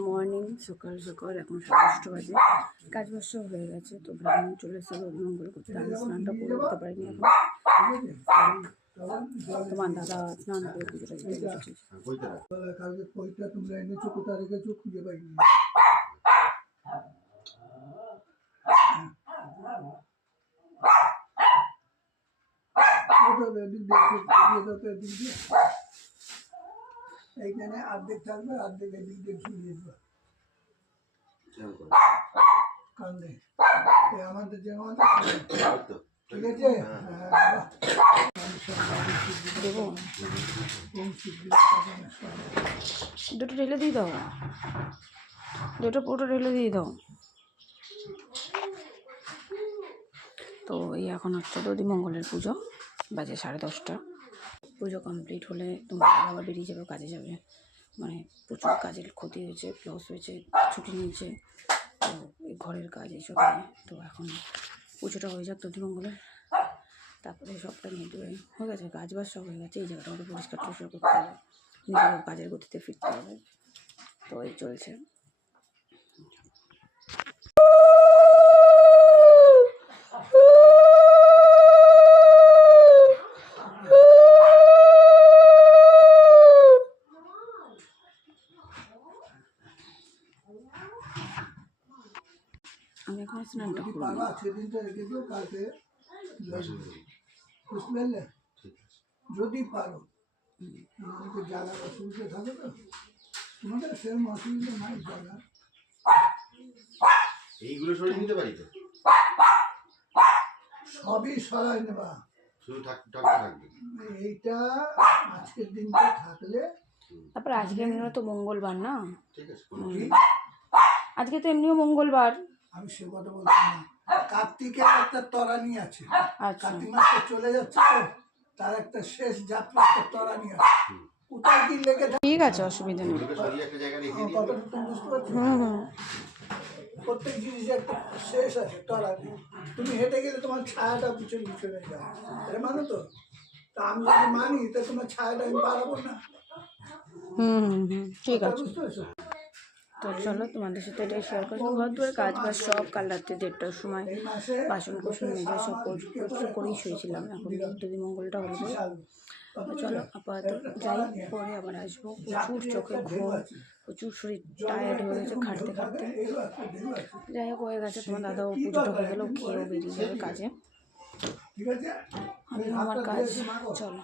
Morning সকাল সকাল, এখন সাড়ে বাজে। কাজ বাজ সব হয়ে গেছে, তো ব্রাহ্মণ চলে এসে মঙ্গল করতে আমি স্নানটা করে উঠতে পারিনি এখন। তোমার দাদা স্নান করে দিতে খুঁজে পাইনি দিয়ে। এইখানে অর্ধেক থাকবে অর্ধেক এদিক দিয়ে ঝুলিয়ে দেবে কান্দে আমাদের যেমন ঠিক আছে? হ্যাঁ। দুটো ঢেলে দিয়ে দাও। দুটো পুরো ঢেলে দিয়ে দাও। তো এই এখন হচ্ছে দধি মঙ্গলের পুজো বাজে সাড়ে দশটা। পুজো কমপ্লিট হলে তোমার আবার বেরিয়ে যাবে, কাজে যাবে। মানে প্রচুর কাজের ক্ষতি হয়েছে লস হয়েছে, ছুটি নিয়েছে, তো এই ঘরের কাজ, এইসব নিয়ে। তো এখন পুজোটা হয়ে যাক দধি মঙ্গলের তারপরে সবটা নিয়ে দেবে হয়ে গেছে কাজ বাজ সব হয়ে গেছে, এই জায়গাটা আমাদের পরিষ্কার টরিষ্কার করতে হবে। নিজের কাজের গতিতে ফিরতে হবে। তো এই চলছে। আমি এখন স্নানটা করব যদি পারো। আমাদেরকে জানার অসুবিধা থাকে তো। তোমাদের সেরকম অসুবিধা নাই জানার এইগুলো সরিয়ে নিতে পারি তো? সবই সরাই নেবা। শুধু থাকবে। এইটা আজকের দিনটা থাকলে তারপর আজকে এমনিও তো মঙ্গলবার না? ঠিক আছে আজকে তো এমনিও মঙ্গলবার। আমি সে কথা বলছি না। কার্তিকের একটা তরানি আছে। আচ্ছা। কার্তিক মাসটা চলে যাচ্ছে তো তার একটা শেষ যাত্রা একটা তরানি আছে। কোথায় কি লেগে থাকে? ঠিক আছে অসুবিধা নেই। কথাটা তুমি বুঝতে পারছ? হুম হুম। প্রত্যেক জিনিসের একটা শেষ আছে তরানি। তুমি হেঁটে গেলে তোমার ছায়াটা পিছনে পিছনে যায় এটা মানো তো? তা আমি যদি মানি তা তোমার ছায়াটা আমি পারাবো না। হুম হুম হুম ঠিক আছে। বুঝতে পারছ? তো চলো তোমাদের সাথে এটাই শেয়ার করছি। ঘর দুয়ার কাজ বাজ সব কাল রাত্রে দেড়টার সময় বাসন কোসন মেজে সব পরিষ্কার করেই শুয়েছিলাম। এখন যদি মঙ্গলটা হলো চলো আপাতত যাই, পরে আবার আসব। প্রচুর চোখে ঘুম প্রচুর শরীর টায়ার্ড হয়ে গেছে খাটতে খাটতে। যাই হোক, হয়ে গেছে, তোমার দাদাও পুজোটা হয়ে গেলেও খেয়েও বেরিয়ে যাবে কাজে। আমি আমার কাজ, চলো।